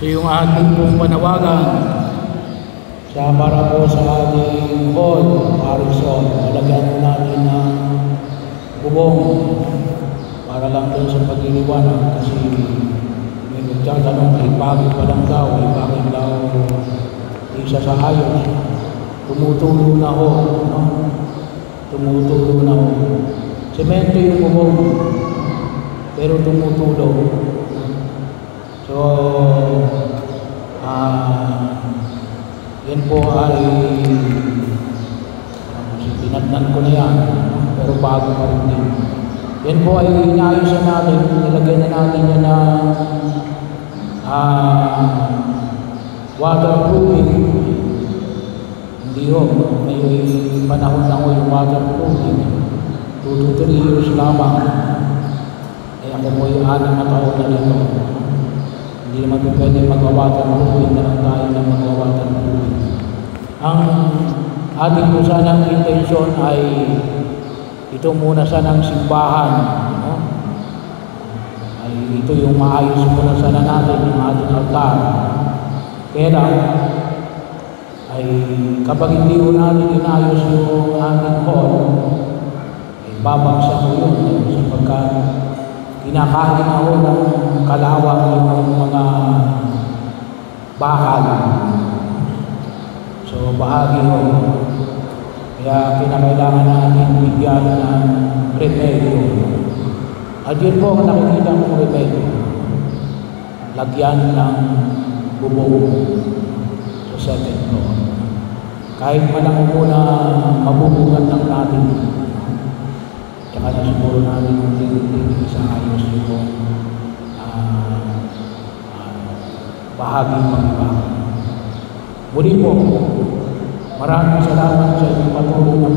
So yung ating pong panawagan para po sa ating hall, Harrison, talagyan natin ng bubong para lang doon sa pagliliwanag kasi may nagtatanong ay bakit pa lang daw, ay bakit daw isa sa ayos. Tumutulo na ho, no? Tumutulo na ho. Semento yung bubong, pero tumutulo. So, yan po ay pinatnan ko na yan, pero bago pa rin din. Yan po ay inaayusan natin, nilagyan na natin yan ng waterproofing. Hindi ho, may panahon na ho yung waterproofing. 2 to 3 years lamang. Kaya ako po yung 6 na taon na dito. Hindi naman po pwede mag-waterproofing na lang tayo na mag-waterproofing. Ang ating po sanang intensyon ay ito muna sanang simbahan. No? Ay ito yung maayos muna sana natin yung ating altar. Kaya ay kapag hindi po natin inayos yung ating hall, ay babagsak ko yun sapagkat kinakain ako ng kalawang yung mga bakal. So bahagi ko. Kaya kinakailangan natin bigyan ng remedyo. At yun po ang nakikita kong remedyo. Lagyan ng bubong sa second floor. Kahit man ako muna mabubungan lang natin. Tsaka na siguro natin yung sa ayos yung bahagi pang iba. Muli po, maraming salamat sa inyong patuloy na